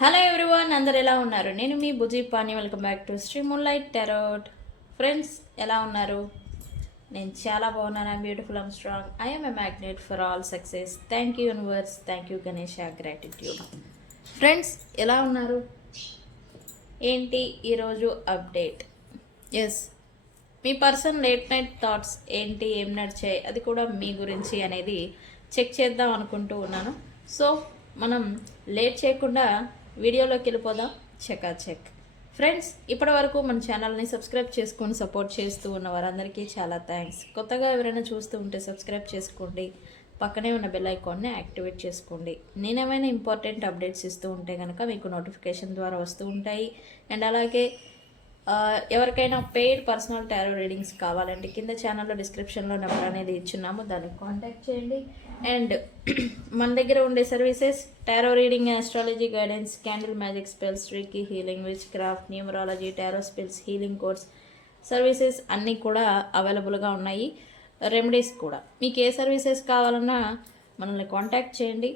Hello everyone, అందరు ఎలా ఉన్నారు? నేను మీ Bujji Pani. Welcome back to Sri moonlight tarot. Friends, ఎలా ఉన్నారు? నేను చాలా బాగున్నాను. I'm beautiful, I'm strong, I'm a magnet for all success. Thank you universe, thank you Ganesha, gratitude. Friends, ఎలా ఉన్నారు? ఏంటి ఈరోజు అప్డేట్? ఎస్, మీ పర్సన్ లేట్ నైట్ థాట్స్ ఏంటి, ఏం నడిచాయి, అది కూడా మీ గురించి అనేది చెక్ చేద్దాం అనుకుంటూ ఉన్నాను. సో మనం లేట్ చేయకుండా వీడియోలోకి వెళ్ళిపోదాం. చెక్ ఫ్రెండ్స్, ఇప్పటి వరకు మన ఛానల్ని సబ్స్క్రైబ్ చేసుకొని సపోర్ట్ చేస్తూ ఉన్న వారందరికీ చాలా థ్యాంక్స్. కొత్తగా ఎవరైనా చూస్తూ ఉంటే సబ్స్క్రైబ్ చేసుకోండి, పక్కనే ఉన్న బెల్ ఐకాన్ని యాక్టివేట్ చేసుకోండి. నేనేమైనా ఇంపార్టెంట్ అప్డేట్స్ ఇస్తూ ఉంటే కనుక మీకు నోటిఫికేషన్ ద్వారా వస్తూ ఉంటాయి. అండ్ అలాగే ఎవరికైనా పెయిడ్ పర్సనల్ టారో రీడింగ్స్ కావాలంటే కింద ఛానల్లో డిస్క్రిప్షన్లో నెంబర్ అనేది ఇచ్చున్నాము, దానికి కాంటాక్ట్ చేయండి. అండ్ మన దగ్గర ఉండే services tarot reading, astrology guidance, candle magic spells, reiki healing, which craft, numerology, tarot spells, healing course services అన్నీ కూడా అవైలబుల్గా ఉన్నాయి. రెమెడీస్ కూడా. మీకు ఏ సర్వీసెస్ కావాలన్నా మనల్ని కాంటాక్ట్ చేయండి,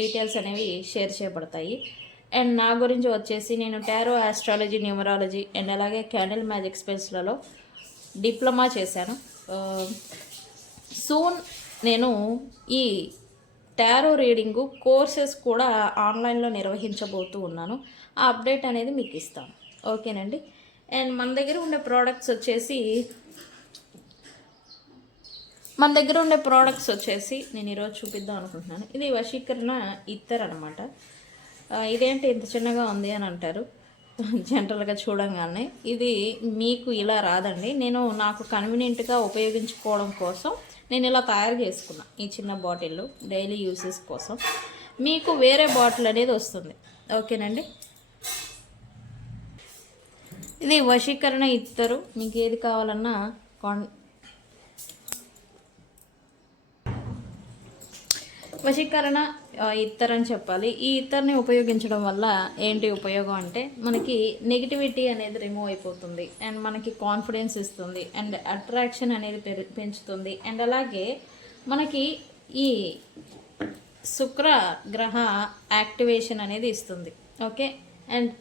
డీటెయిల్స్ అనేవి షేర్ చేయబడతాయి. అండ్ నా గురించి వచ్చేసి నేను టారో, ఆస్ట్రాలజీ, న్యూమరాలజీ అండ్ అలాగే క్యాండిల్ మ్యాజిక్ స్పెల్స్లలో డిప్లొమా చేశాను. సూన్ నేను ఈ టారో రీడింగు కోర్సెస్ కూడా ఆన్లైన్లో నిర్వహించబోతూ ఉన్నాను. ఆ అప్డేట్ అనేది మీకు ఇస్తాను, ఓకేనండి. అండ్ మన దగ్గర ఉండే ప్రోడక్ట్స్ వచ్చేసి నేను ఈరోజు చూపిద్దాం అనుకుంటున్నాను. ఇది వశీకరణ ఇత్తర్ అనమాట. ఇదేంటి ఇంత చిన్నగా ఉంది అని అంటారు జనరల్గా చూడంగానే. ఇది మీకు ఇలా రాదండి. నేను నాకు కన్వీనియంట్గా ఉపయోగించుకోవడం కోసం నేను ఇలా తయారు చేసుకున్నా, ఈ చిన్న బాటిల్ డైలీ యూసెస్ కోసం. మీకు వేరే బాటిల్ అనేది వస్తుంది, ఓకేనండి. ఇది వశీకరణ ఇత్తరు. మీకు ఏది కావాలన్నా వశీకరణ ఇత్తర్ అని చెప్పాలి. ఈ ఇత్తర్ని ఉపయోగించడం వల్ల ఏంటి ఉపయోగం అంటే, మనకి నెగిటివిటీ అనేది రిమూవ్ అయిపోతుంది అండ్ మనకి కాన్ఫిడెన్స్ ఇస్తుంది అండ్ అట్రాక్షన్ అనేది పెంచుతుంది. అండ్ అలాగే మనకి ఈ శుక్ర గ్రహ యాక్టివేషన్ అనేది ఇస్తుంది, ఓకే. అండ్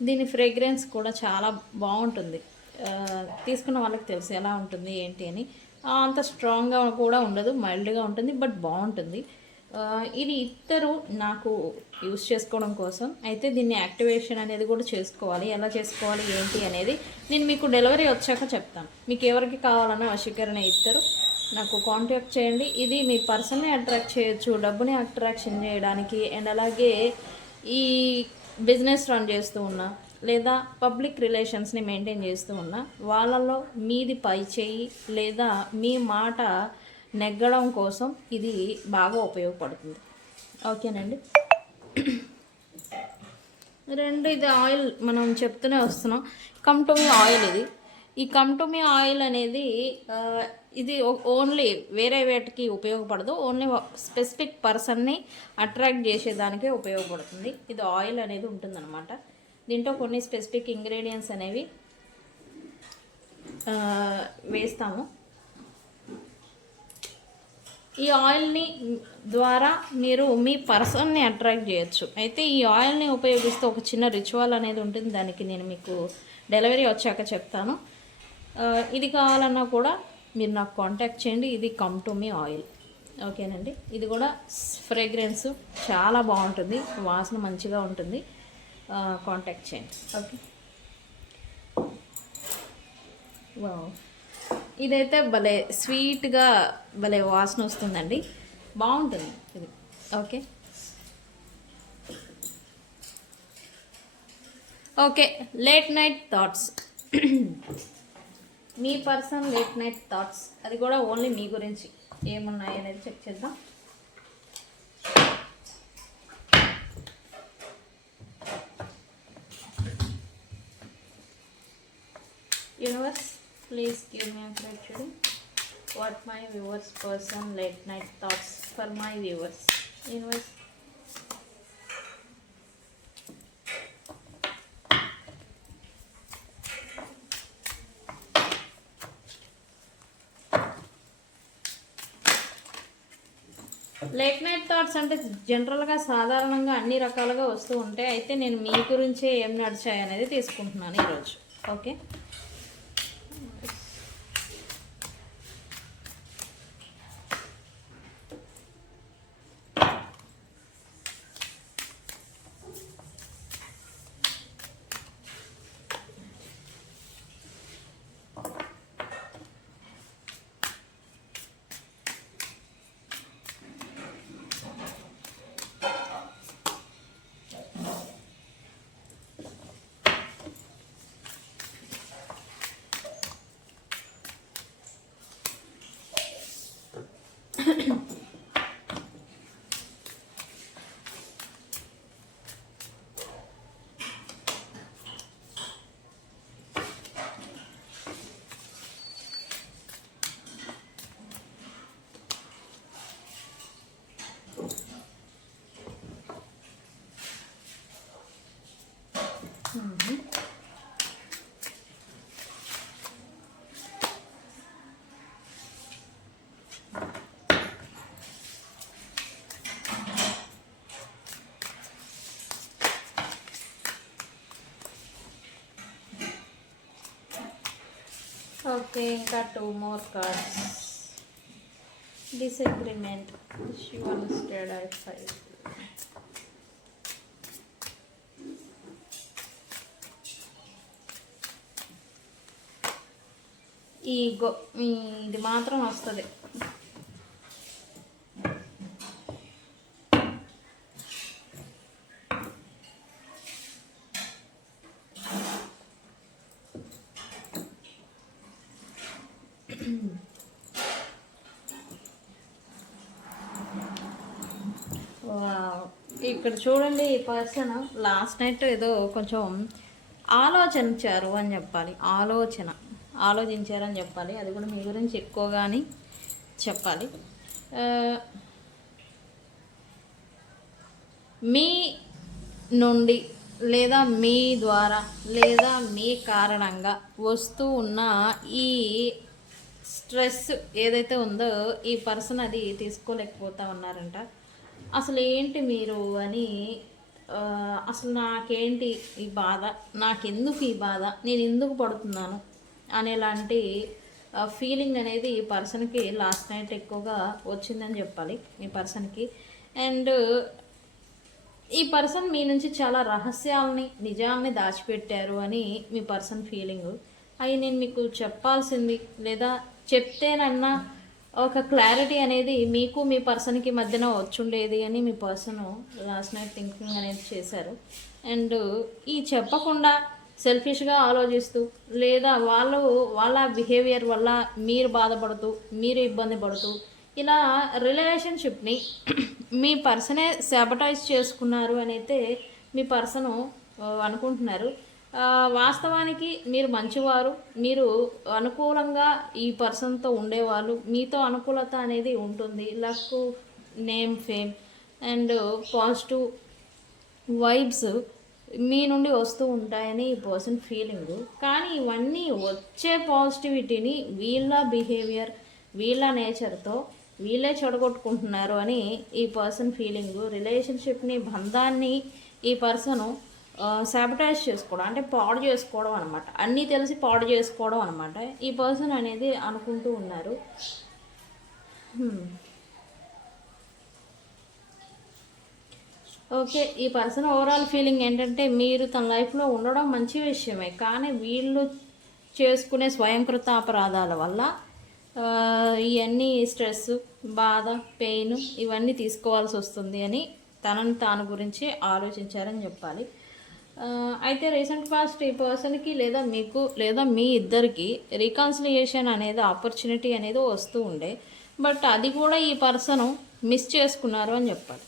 దీని ఫ్రేగ్రెన్స్ కూడా చాలా బాగుంటుంది. తీసుకున్న వాళ్ళకి తెలుసు ఎలా ఉంటుంది ఏంటి అని. అంత స్ట్రాంగ్గా కూడా ఉండదు, మైల్డ్గా ఉంటుంది, బట్ బాగుంటుంది. ఇది ఇద్దరు నాకు యూస్ చేసుకోవడం కోసం. అయితే దీన్ని యాక్టివేషన్ అనేది కూడా చేసుకోవాలి. ఎలా చేసుకోవాలి ఏంటి అనేది నేను మీకు డెలివరీ వచ్చాక చెప్తాను. మీకు ఎవరికి కావాలన్నా వశీకరణ ఇద్దరు నాకు కాంటాక్ట్ చేయండి. ఇది మీ పర్సన్ని అట్రాక్ట్ చేయొచ్చు, డబ్బుని అట్రాక్షన్ చేయడానికి. అండ్ అలాగే ఈ బిజినెస్ రన్ చేస్తూ ఉన్నా లేదా పబ్లిక్ రిలేషన్స్ని మెయింటైన్ చేస్తూ ఉన్నా వాళ్ళలో మీది పై చేయి లేదా మీ మాట నెగ్గడం కోసం ఇది బాగా ఉపయోగపడుతుంది, ఓకేనండి. ఇది ఆయిల్ మనం చెప్తూనే వస్తున్నాం. Come to me oil. ఈ కమ్ టు మీ ఆయిల్ అనేది ఇది ఓన్లీ వేరే వేటికి ఉపయోగపడదు, ఓన్లీ స్పెసిఫిక్ పర్సన్ని అట్రాక్ట్ చేసేదానికే ఉపయోగపడుతుంది. ఇది ఆయిల్ అనేది ఉంటుందన్నమాట. దీంట్లో కొన్ని స్పెసిఫిక్ ఇంగ్రీడియంట్స్ అనేవి వేస్తాము. ఈ ఆయిల్ని ద్వారా మీరు మీ పర్సన్ని అట్రాక్ట్ చేయొచ్చు. అయితే ఈ ఆయిల్ని ఉపయోగిస్తే ఒక చిన్న రిచువల్ అనేది ఉంటుంది, దానికి నేను మీకు డెలివరీ వచ్చాక చెప్తాను. ఇది కావాలన్నా కూడా మీరు నాకు కాంటాక్ట్ చేయండి. ఇది కమ్ టు మీ ఆయిల్, ఓకేనండి. ఇది కూడా ఫ్రేగ్రెన్స్ చాలా బాగుంటుంది, వాసన మంచిగా ఉంటుంది. కాంటాక్ట్ చేయండి, ఓకే. వావ్, ఇదైతే భలే స్వీట్గా భలే వాసన వస్తుందండి, బాగుంటుంది ఇది, okay. Okay, late night thoughts. మీ పర్సన్ లేట్ నైట్ థాట్స్, అది కూడా ఓన్లీ మీ గురించి ఏమున్నాయి అనేది చెక్ చేద్దాం. Universe, please give me a correct reading. What my viewers person late night thoughts for my viewers. Universe. Late night thoughts అంటే జనరల్గా సాధారణంగా అన్ని రకాలుగా వస్తూ ఉంటాయి. అయితే నేను మీ గురించే ఏం నడిచాయి అనేది తీసుకుంటున్నాను ఈరోజు. ఓకే, ఓకే, ఇంకా 2 more cards. Disagreement. She understood I fight. Ego ఇది మాత్రం వస్తుంది. ఇక్కడ చూడండి, ఈ పర్సన్ లాస్ట్ నైట్ ఏదో కొంచెం ఆలోచించారు అని చెప్పాలి. ఆలోచించారని చెప్పాలి. అది కూడా మీ గురించి ఎక్కువగాని చెప్పాలి. మీ నుండి లేదా మీ ద్వారా లేదా మీ కారణంగా వస్తూ ఉన్న ఈ స్ట్రెస్ ఏదైతే ఉందో ఈ పర్సన్ అది తీసుకోలేకపోతా ఉన్నారంట. అసలు ఏంటి మీరు అని, అసలు నాకేంటి ఈ బాధ, నాకెందుకు ఈ బాధ, నేను ఎందుకు పడుతున్నాను అనేలాంటి ఫీలింగ్ అనేది ఈ పర్సన్కి లాస్ట్ నైట్ ఎక్కువగా వచ్చిందని చెప్పాలి ఈ పర్సన్కి. అండ్ ఈ పర్సన్ మీ నుంచి చాలా రహస్యాలని నిజాలని దాచిపెట్టారు అని మీ పర్సన్ ఫీలింగ్. అవి నేను మీకు చెప్పాల్సింది లేదా చెప్తేనన్నా ఒక క్లారిటీ అనేది మీకు మీ పర్సన్కి మధ్యన వచ్చుండేది అని మీ పర్సన్ లాస్ట్ నైట్ థింకింగ్ అనేది చేశారు. అండ్ ఈ చెప్పకుండా సెల్ఫిష్గా ఆలోచిస్తూ లేదా వాళ్ళ బిహేవియర్ వల్ల మీరు బాధపడుతూ మీరు ఇబ్బంది పడుతూ ఇలా రిలేషన్షిప్ని మీ పర్సనే సాబటైజ్ చేసుకున్నారు అని అయితే మీ పర్సను అనుకుంటున్నారు. వాస్తవానికి మీరు మంచివారు, మీరు అనుకూలంగా ఈ పర్సన్తో ఉండేవాళ్ళు, మీతో అనుకూలత అనేది ఉంటుంది. Luck, name, fame and positive vibes మీ నుండి వస్తూ ఉంటాయని ఈ పర్సన్ ఫీలింగ్. కానీ ఇవన్నీ వచ్చే పాజిటివిటీని వీళ్ళ బిహేవియర్ వీళ్ళ నేచర్తో వీళ్ళే చెడగొట్టుకుంటున్నారు అని ఈ పర్సన్ ఫీలింగ్. రిలేషన్షిప్ని బంధాన్ని ఈ పర్సను సాబటైజ్ చేసుకోవడం అంటే పాడు చేసుకోవడం అనమాట. అన్నీ తెలిసి పాడు చేసుకోవడం అనమాట ఈ పర్సన్ అనేది అనుకుంటూ ఉన్నారు. ఓకే, ఈ పర్సన్ ఓవరాల్ ఫీలింగ్ ఏంటంటే మీరు తన లైఫ్లో ఉండడం మంచి విషయమే, కానీ వీళ్ళు చేసుకునే స్వయంకృత అపరాధాల వల్ల ఇవన్నీ స్ట్రెస్, బాధ, పెయిన్ ఇవన్నీ తీసుకోవాల్సి వస్తుంది అని తనని తాను గురించి ఆలోచించారని చెప్పాలి. అయితే రీసెంట్ పాస్ట్ ఈ పర్సన్కి లేదా మీకు లేదా మీ ఇద్దరికి రీకన్సిలియేషన్ అనేది ఆపర్చునిటీ అనేది వస్తూ ఉండే, బట్ అది కూడా ఈ పర్సన్ మిస్ చేసుకున్నారు అని చెప్పాలి.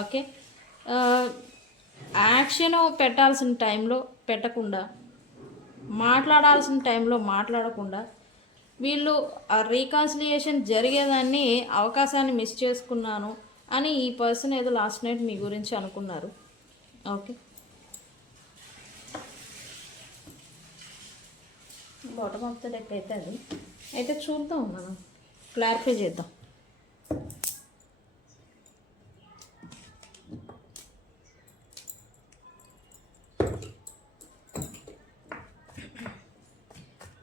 ఓకే, యాక్షన్ పెట్టాల్సిన టైంలో పెట్టకుండా, మాట్లాడాల్సిన టైంలో మాట్లాడకుండా వీళ్ళు ఆ రీకన్సిలియేషన్ జరిగేదాన్ని అవకాశాన్ని మిస్ చేసుకున్నాను అని ఈ పర్సన్ ఏదో లాస్ట్ నైట్ మీ గురించి అనుకున్నారు. Okay, bottom of the deck అయితే అది అయితే చూద్దాం, మనం క్లారిఫై చేద్దాం.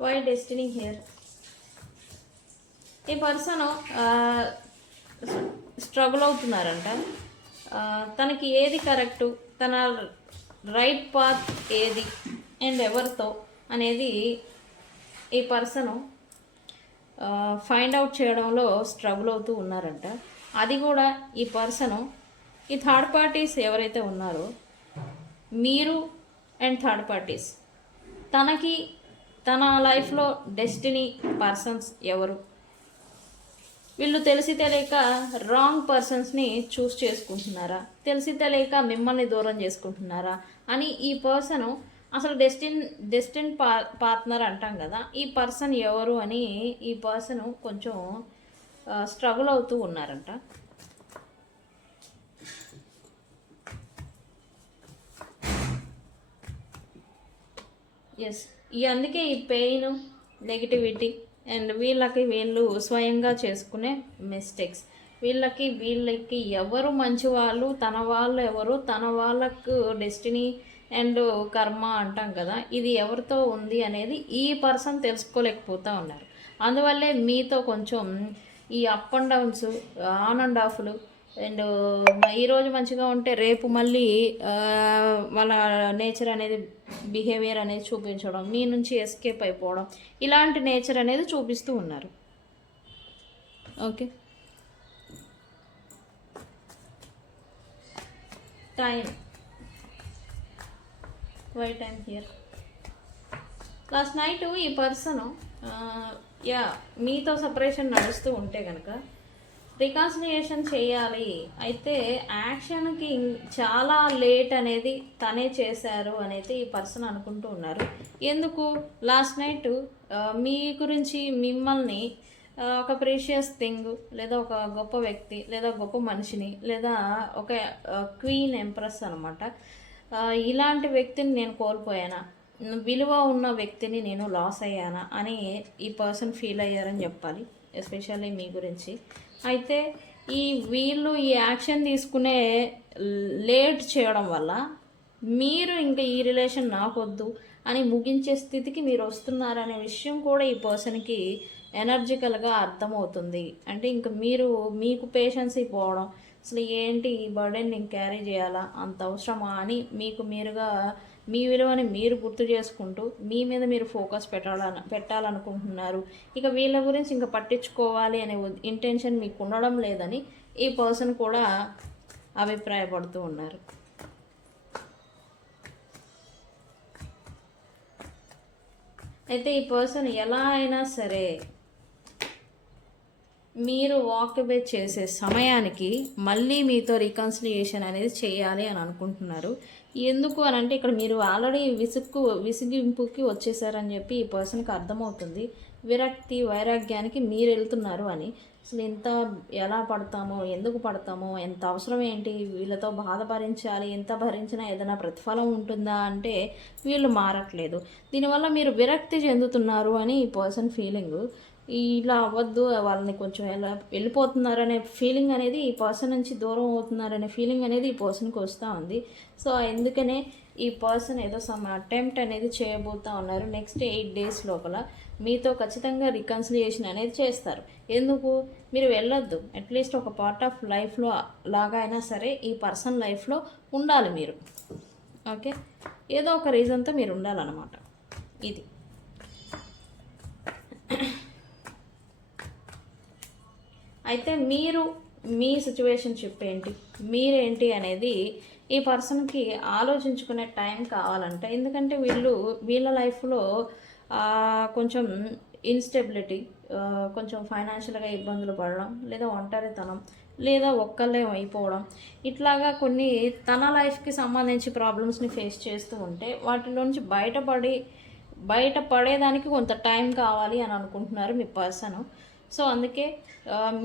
Why destiny here? ఈ పర్సన్ స్ట్రగుల్ అవుతున్నారంట. తనకి ఏది కరెక్టు, తన రైట్ పాత్ ఏది అండ్ ఎవరితో అనేది ఈ పర్సను ఫైండ్ అవుట్ చేయడంలో స్ట్రగుల్ అవుతూ ఉన్నారంట. అది కూడా ఈ పర్సను ఈ థర్డ్ పార్టీస్ ఎవరైతే ఉన్నారో మీరు అండ్ థర్డ్ పార్టీస్, తనకి తన లైఫ్లో డెస్టినీ పర్సన్స్ ఎవరు, వీళ్ళు తెలిసి తెలియక రాంగ్ పర్సన్స్ని చూస్ చేసుకుంటున్నారా, తెలిసి తెలియక మిమ్మల్ని దూరం చేసుకుంటున్నారా అని ఈ పర్సను అసలు డెస్టిన్ పార్ట్నర్ అంటాం కదా, ఈ పర్సన్ ఎవరు అని ఈ పర్సన్ కొంచెం స్ట్రగుల్ అవుతూ ఉన్నారంట. ఎస్, అందుకే ఈ పెయిన్, నెగిటివిటీ అండ్ వీళ్ళు స్వయంగా చేసుకునే మిస్టేక్స్, వీళ్ళకి ఎవరు మంచి వాళ్ళు, తన వాళ్ళు ఎవరు, తన వాళ్ళకు డెస్టినీ అండ్ కర్మ అంటాం కదా, ఇది ఎవరితో ఉంది అనేది ఈ పర్సన్ తెలుసుకోలేకపోతూ ఉన్నారు. అందువల్లే మీతో కొంచెం ఈ up and downs, on and ఆఫ్లు అండ్ ఈరోజు మంచిగా ఉంటే రేపు మళ్ళీ వాళ్ళ నేచర్ అనేది, బిహేవియర్ అనేది చూపించడం, మీ నుంచి ఎస్కేప్ అయిపోవడం, ఇలాంటి నేచర్ అనేది చూపిస్తూ ఉన్నారు. Okay, time, why time here? Last night ఈ పర్సన్ మీతో సపరేషన్ నడుస్తూ ఉంటే కనుక రికాన్సిలియేషన్ చేయాలి, అయితే యాక్షన్కి చాలా లేట్ అనేది తనే చేశారు అనేది ఈ పర్సన్ అనుకుంటూ ఉన్నారు. ఎందుకు? లాస్ట్ నైట్ మీ గురించి, మిమ్మల్ని ఒక ప్రీషియస్ థింగ్ లేదా ఒక గొప్ప వ్యక్తి లేదా గొప్ప మనిషిని లేదా ఒక క్వీన్ ఎంప్రెస్ అనమాట, ఇలాంటి వ్యక్తిని నేను కోల్పోయానా, విలువ ఉన్న వ్యక్తిని నేను లాస్ అయ్యానా అని ఈ పర్సన్ ఫీల్ అయ్యారని చెప్పాలి, ఎస్పెషల్లీ మీ గురించి. అయితే వీళ్ళు ఈ యాక్షన్ తీసుకునే లేట్ చేయడం వల్ల మీరు ఇంకా ఈ రిలేషన్ నాకొద్దు అని ముగించే స్థితికి మీరు వస్తున్నారనే విషయం కూడా ఈ పర్సన్కి ఎనర్జికల్గా అర్థమవుతుంది. అంటే ఇంకా మీకు పేషెన్స్ పోవడం, అసలు ఏంటి ఈ బర్డెన్ నేను క్యారీ చేయాలా, అంత అవసరమా అని మీరుగా మీ విలువని మీరు గుర్తు చేసుకుంటూ మీ మీద మీరు ఫోకస్ పెట్టాలనుకుంటున్నారు. ఇక వీళ్ళ గురించి ఇంకా పట్టించుకోవాలి అనే ఇంటెన్షన్ మీకు ఉండడం లేదని ఈ పర్సన్ కూడా అభిప్రాయపడుతూ ఉన్నారు. అయితే ఈ పర్సన్ ఎలా అయినా సరే మీరు వాక్ అవే చేసే సమయానికి మళ్ళీ మీతో రికన్సిలియేషన్ అనేది చేయాలి అని అనుకుంటున్నారు. ఎందుకు అని అంటే ఇక్కడ మీరు ఆల్రెడీ విసిగింపుకి వచ్చేసారని చెప్పి ఈ పర్సన్కి అర్థమవుతుంది. విరక్తి, వైరాగ్యానికి మీరు వెళ్తున్నారు అని. అసలు ఎలా పడతామో, ఎందుకు పడతామో, ఎంత అవసరం ఏంటి, వీళ్ళతో బాధ భరించాలి, ఎంత భరించినా ఏదైనా ప్రతిఫలం ఉంటుందా అంటే వీళ్ళు మారట్లేదు. దీనివల్ల మీరు విరక్తి చెందుతున్నారు అని ఈ పర్సన్ ఫీలింగ్. ఇలా అవ్వద్దు, వాళ్ళని కొంచెం ఎలా వెళ్ళిపోతున్నారనే ఫీలింగ్ అనేది ఈ పర్సన్ నుంచి దూరం అవుతున్నారనే ఫీలింగ్ అనేది ఈ పర్సన్కి వస్తూ ఉంది. సో అందుకనే ఈ పర్సన్ ఏదో సమ్ అటెంప్ట్ అనేది చేయబోతూ ఉన్నారు. నెక్స్ట్ 8 days లోపల మీతో ఖచ్చితంగా రికన్సిలియేషన్ అనేది చేస్తారు. ఎందుకు? మీరు వెళ్ళొద్దు, అట్లీస్ట్ ఒక పార్ట్ ఆఫ్ లైఫ్లో లాగా అయినా సరే ఈ పర్సన్ లైఫ్లో ఉండాలి మీరు. ఓకే, ఏదో ఒక రీజన్తో మీరు ఉండాలన్నమాట. ఇది అయితే మీ సిచ్యువేషన్షిప్ ఏంటి, మీరేంటి అనేది ఈ పర్సన్కి ఆలోచించుకునే టైం కావాలంట. ఎందుకంటే వీళ్ళ లైఫ్లో కొంచెం ఇన్స్టెబిలిటీ, కొంచెం ఫైనాన్షియల్గా ఇబ్బందులు పడడం, లేదా ఒంటరితనం, లేదా ఒక్కళ్ళే అయిపోవడం, ఇట్లాగా కొన్ని తన లైఫ్కి సంబంధించి ప్రాబ్లమ్స్ని ఫేస్ చేస్తూ ఉంటే వాటిలోంచి బయటపడేదానికి కొంత టైం కావాలి అని అనుకుంటున్నారు మీ పర్సన్. సో అందుకే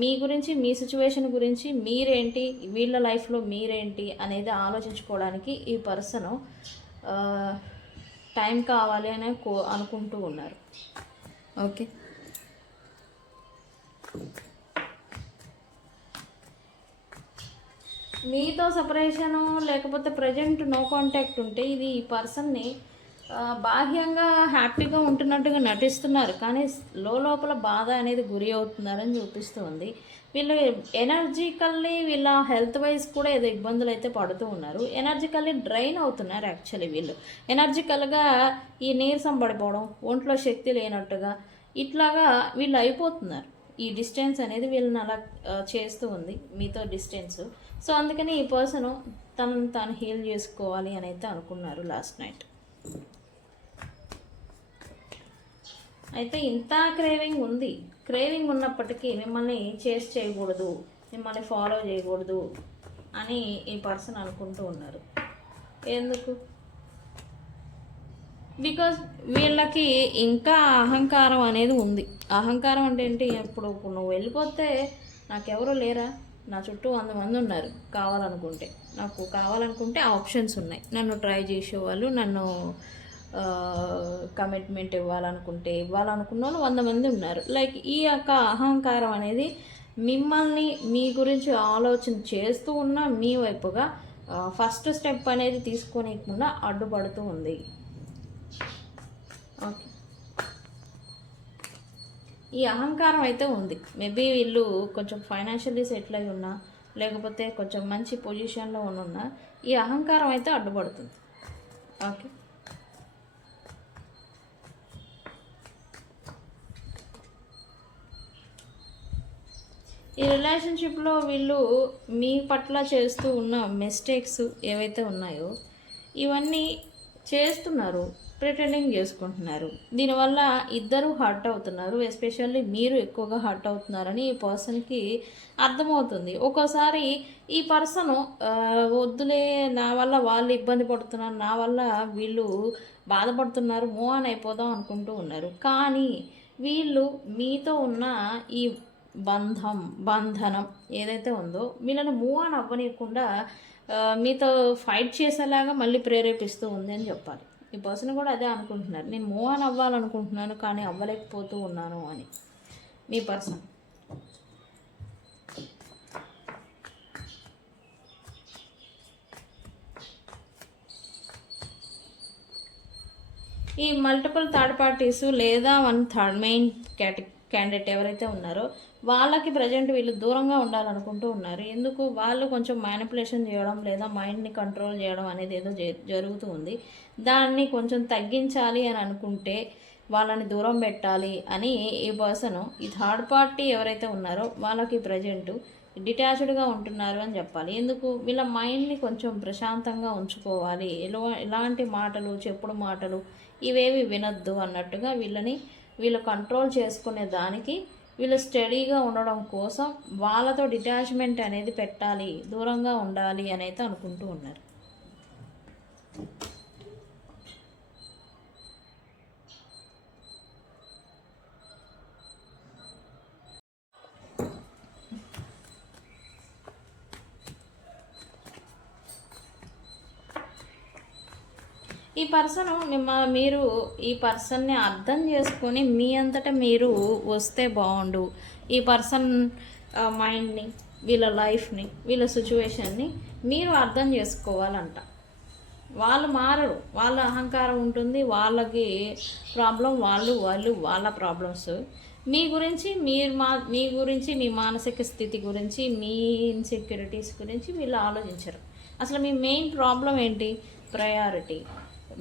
మీ గురించి, మీ సిచ్యువేషన్ గురించి, మీరేంటి, వీళ్ళ లైఫ్లో మీరేంటి అనేది ఆలోచించుకోవడానికి ఈ పర్సన్ టైం కావాలి అని అనుకుంటూ ఉన్నారు. ఓకే, మీతో సపరేషను లేకపోతే ప్రజెంట్ నో కాంటాక్ట్ ఉంటే ఇది ఈ పర్సన్ని బాహ్యంగా హ్యాపీగా ఉంటున్నట్టుగా నటిస్తున్నారు, కానీ లోపల బాధ అనేది గురి అవుతున్నారని చూపిస్తుంది. వీళ్ళు ఎనర్జికల్లీ వీళ్ళ హెల్త్ వైజ్ కూడా ఏదో ఇబ్బందులు అయితే పడుతూ ఉన్నారు. ఎనర్జికల్లీ డ్రైన్ అవుతున్నారు. యాక్చువల్లీ వీళ్ళు ఎనర్జికల్గా ఈ నీరసం పడిపోవడం, ఒంట్లో శక్తి లేనట్టుగా ఇట్లాగా వీళ్ళు అయిపోతున్నారు. ఈ డిస్టెన్స్ అనేది వీళ్ళని అలా చేస్తూ ఉంది, మీతో డిస్టెన్స్. సో అందుకని ఈ పర్సన్ తనను తాను హీల్ చేసుకోవాలి అని అయితే అనుకున్నారు లాస్ట్ నైట్. అయితే ఇంత క్రేవింగ్ ఉంది. క్రేవింగ్ ఉన్నప్పటికీ మిమ్మల్ని చేసి చేయకూడదు, మిమ్మల్ని ఫాలో చేయకూడదు అని ఈ పర్సన్ అనుకుంటూ ఉన్నారు. ఎందుకు? బికాజ్ వీళ్ళకి ఇంకా అహంకారం అనేది ఉంది. అహంకారం అంటే ఏంటి? ఇప్పుడు నువ్వు వెళ్ళిపోతే నాకెవరూ లేరా, నా చుట్టూ 100 మంది ఉన్నారు నాకు కావాలనుకుంటే ఆప్షన్స్ ఉన్నాయి, నన్ను ట్రై చేసేవాళ్ళు, నన్ను కమిట్మెంట్ ఇవ్వాలనుకున్న వాళ్ళు 100 మంది ఉన్నారు. లైక్ ఈ యొక్క అహంకారం అనేది మిమ్మల్ని మీ గురించి ఆలోచన చేస్తూ ఉన్న మీ వైపుగా ఫస్ట్ స్టెప్ అనేది తీసుకోనికుండా అడ్డుపడుతూ ఉంది. ఓకే, ఈ అహంకారం అయితే ఉంది. మేబీ వీళ్ళు కొంచెం ఫైనాన్షియల్లీ సెటిల్ అయి ఉన్నా, లేకపోతే కొంచెం మంచి పొజిషన్లో ఉన్నా ఈ అహంకారం అయితే అడ్డుపడుతుంది. ఓకే, ఈ రిలేషన్షిప్లో వీళ్ళు మీ పట్ల చేస్తూ ఉన్న మిస్టేక్స్ ఏవైతే ఉన్నాయో ఇవన్నీ చేస్తున్నారు, ప్రిటెండింగ్ చేసుకుంటున్నారు. దీనివల్ల ఇద్దరు హర్ట్ అవుతున్నారు. ఎస్పెషల్లీ మీరు ఎక్కువగా హర్ట్ అవుతున్నారని ఈ పర్సన్కి అర్థమవుతుంది. ఒక్కోసారి ఈ పర్సన్ వద్దులే, నా వల్ల వాళ్ళు ఇబ్బంది పడుతున్నారు, నా వల్ల వీళ్ళు బాధపడుతున్నారు, మూవ్ ఆన్ అయిపోదాం అనుకుంటూ ఉన్నారు. కానీ వీళ్ళు మీతో ఉన్న ఈ బంధనం ఏదైతే ఉందో వీళ్ళని మూవ్ ఆన్ అవ్వనీయకుండా మీతో ఫైట్ చేసేలాగా మళ్ళీ ప్రేరేపిస్తూ ఉంది అని చెప్పాలి. ఈ పర్సన్ కూడా అదే అనుకుంటున్నారు, నేను మూవ్ ఆన్ అవ్వాలనుకుంటున్నాను కానీ అవ్వలేకపోతూ ఉన్నాను అని. మీ పర్సన్ ఈ మల్టిపుల్ థర్డ్ పార్టీస్ లేదా మెయిన్ క్యాండిడేట్ ఎవరైతే ఉన్నారో వాళ్ళకి ప్రజెంట్ వీళ్ళు దూరంగా ఉండాలనుకుంటూ ఉన్నారు. ఎందుకు? వాళ్ళు కొంచెం మ్యానిపులేషన్ చేయడం లేదా మైండ్ని కంట్రోల్ చేయడం అనేది ఏదో జరుగుతూ ఉంది. దాన్ని కొంచెం తగ్గించాలి అని అనుకుంటే వాళ్ళని దూరం పెట్టాలి అని ఈ పర్సన్, ఈ థర్డ్ పార్టీ ఎవరైతే ఉన్నారో వాళ్ళకి ప్రజెంట్ డిటాచ్డ్గా ఉంటున్నారు అని చెప్పాలి. ఎందుకు? వీళ్ళ మైండ్ని కొంచెం ప్రశాంతంగా ఉంచుకోవాలి, ఎలాంటి చెప్పుడు మాటలు ఇవేవి వినొద్దు అన్నట్టుగా వీళ్ళు కంట్రోల్ చేసుకునే దానికి వీళ్ళు స్టడీగా ఉండడం కోసం వాళ్ళతో డిటాచ్మెంట్ అనేది పెట్టాలి, దూరంగా ఉండాలి అని అయితే అనుకుంటూ ఉన్నారు. ఈ పర్సన్ మీరు ఈ పర్సన్ని అర్థం చేసుకొని మీ అంతటా మీరు వస్తే బాగుండు. ఈ పర్సన్ మైండ్ని, వీళ్ళ లైఫ్ని, వీళ్ళ సిచ్యువేషన్ని మీరు అర్థం చేసుకోవాలంట. వాళ్ళు మారరు, వాళ్ళ అహంకారం ఉంటుంది, వాళ్ళకి ప్రాబ్లం, వాళ్ళ ప్రాబ్లమ్స్. మీ గురించి మీ మానసిక స్థితి గురించి, మీ ఇన్సెక్యూరిటీస్ గురించి వీళ్ళు ఆలోచించరు. అసలు మీ మెయిన్ ప్రాబ్లం ఏంటి?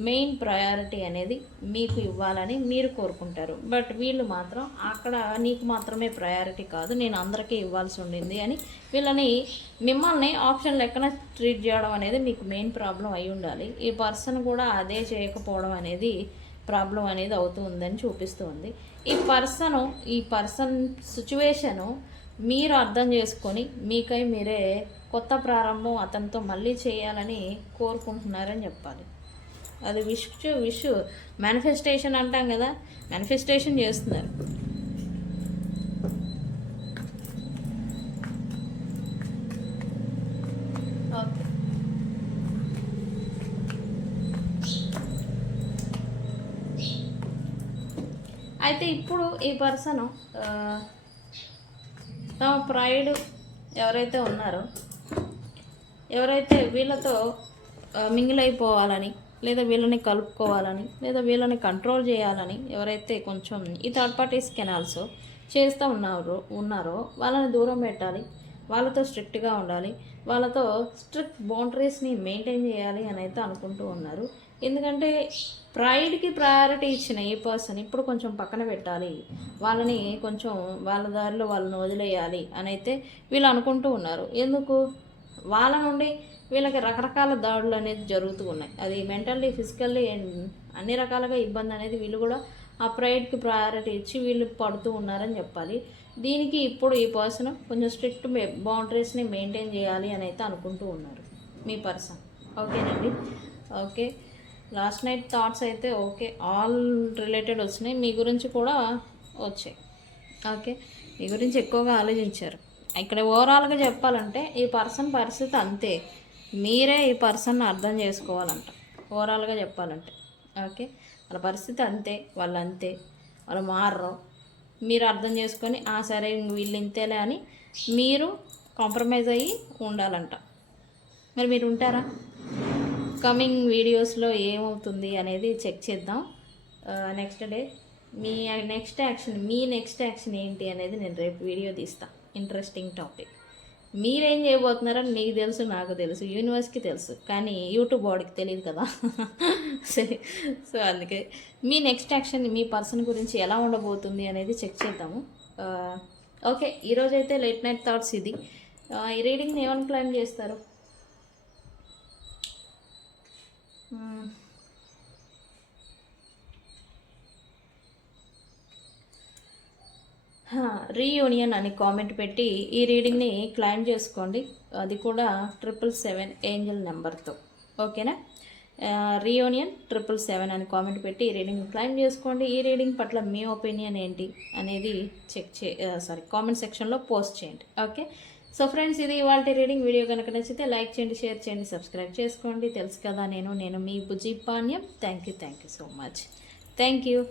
మెయిన్ ప్రయారిటీ అనేది మీకు ఇవ్వాలని మీరు కోరుకుంటారు. బట్ వీళ్ళు మాత్రం అక్కడ నీకు మాత్రమే ప్రయారిటీ కాదు, నేను అందరికీ ఇవ్వాల్సి ఉండింది అని మిమ్మల్ని ఆప్షన్ లెక్కన ట్రీట్ చేయడం అనేది మీకు మెయిన్ ప్రాబ్లం అయి ఉండాలి. ఈ పర్సన్ కూడా అదే చేయకపోవడం అనేది ప్రాబ్లం అనేది అవుతుందని చూపిస్తుంది. ఈ పర్సన్ సిచ్యువేషను మీరు అర్థం చేసుకొని మీకై మీరే కొత్త ప్రారంభం అతనితో మళ్ళీ చేయాలని కోరుకుంటున్నారని చెప్పాలి. అది విష్ మేనిఫెస్టేషన్ అంటాం కదా, మేనిఫెస్టేషన్ చేస్తున్నారు. అయితే ఇప్పుడు ఈ పర్సన్ తమ ప్రైడ్ ఎవరైతే వీళ్ళతో మింగిల్ అయిపోవాలని, లేదా వీళ్ళని కలుపుకోవాలని లేదా వీళ్ళని కంట్రోల్ చేయాలని ఎవరైతే కొంచెం ఈ థర్డ్ పార్టీస్ కెనాల్స్ చేస్తూ ఉన్నారో వాళ్ళని దూరం పెట్టాలి, వాళ్ళతో స్ట్రిక్ట్గా ఉండాలి, వాళ్ళతో స్ట్రిక్ట్ బౌండరీస్ని మెయింటైన్ చేయాలి అని అయితే అనుకుంటూ ఉన్నారు. ఎందుకంటే ప్రైడ్కి ప్రయారిటీ ఇచ్చిన ఈ పర్సన్ ఇప్పుడు కొంచెం పక్కన పెట్టాలి, వాళ్ళని కొంచెం వాళ్ళ దారిలో వాళ్ళని వదిలేయాలి అని అయితే వీళ్ళు అనుకుంటూ ఉన్నారు. ఎందుకు? వాళ్ళ నుండి వీళ్ళకి రకరకాల దాడులు అనేది జరుగుతూ ఉన్నాయి. అది మెంటల్లీ, ఫిజికల్లీ అండ్ అన్ని రకాలుగా ఇబ్బంది అనేది వీళ్ళు కూడా ఆ ప్రైడ్కి ప్రయారిటీ ఇచ్చి వీళ్ళు పడుతూ ఉన్నారని చెప్పాలి. దీనికి ఇప్పుడు ఈ పర్సన్ కొంచెం స్ట్రిక్ట్ బౌండరీస్ని మెయింటైన్ చేయాలి అని అయితే అనుకుంటూ ఉన్నారు మీ పర్సన్. ఓకేనండి. ఓకే, లాస్ట్ నైట్ థాట్స్ అయితే ఓకే, ఆల్ రిలేటెడ్ వచ్చినాయి, మీ గురించి కూడా వచ్చాయి. ఓకే, మీ గురించి ఎక్కువగా ఆలోచించారు. ఇక్కడ ఓవరాల్గా చెప్పాలంటే ఈ పర్సన్ పరిస్థితి అంతే, మీరే ఈ పర్సన్ని అర్థం చేసుకోవాలంట. ఓవరాల్గా చెప్పాలంటే ఓకే, వాళ్ళ పరిస్థితి అంతే, వాళ్ళు అంతే, వాళ్ళు మారరు. మీరు అర్థం చేసుకొని సరే వీళ్ళు ఇంతేలే అని మీరు కాంప్రమైజ్ అయ్యి ఉండాలంట. మరి మీరు ఉంటారా? కమింగ్ వీడియోస్లో ఏమవుతుంది అనేది చెక్ చేద్దాం. నెక్స్ట్ డే మీ నెక్స్ట్ యాక్షన్ ఏంటి అనేది నేను రేపు వీడియో తీస్తాను. Interesting topic. మీరేం చేయబోతున్నారని మీకు తెలుసు, నాకు తెలుసు, యూనివర్స్కి తెలుసు, కానీ యూట్యూబ్ వాడికి తెలియదు కదా. సరే, సో అందుకే మీ నెక్స్ట్ యాక్షన్ మీ పర్సన్ గురించి ఎలా ఉండబోతుంది అనేది చెక్ చేద్దాము. ఓకే, ఈరోజైతే లేట్ నైట్ థాట్స్ ఇది. ఈ రీడింగ్ని ఏమని క్లైమ్ చేస్తారు? రీయూనియన్ అని కామెంట్ పెట్టి ఈ రీడింగ్ని క్లైమ్ చేసుకోండి, అది కూడా 777 ఏంజల్ నెంబర్తో. ఓకేనా? రీయూనియన్ 777 అని కామెంట్ పెట్టి ఈ రీడింగ్ క్లైమ్ చేసుకోండి. ఈ రీడింగ్ పట్ల మీ ఒపీనియన్ ఏంటి అనేది కామెంట్ సెక్షన్లో పోస్ట్ చేయండి. ఓకే, సో ఫ్రెండ్స్, ఇది ఇవాళ రీడింగ్. వీడియో కనుక నచ్చితే లైక్ చేయండి, షేర్ చేయండి, సబ్స్క్రైబ్ చేసుకోండి. తెలుసు కదా, నేను మీ Bujji Panyam. Thank you so much. Thank you.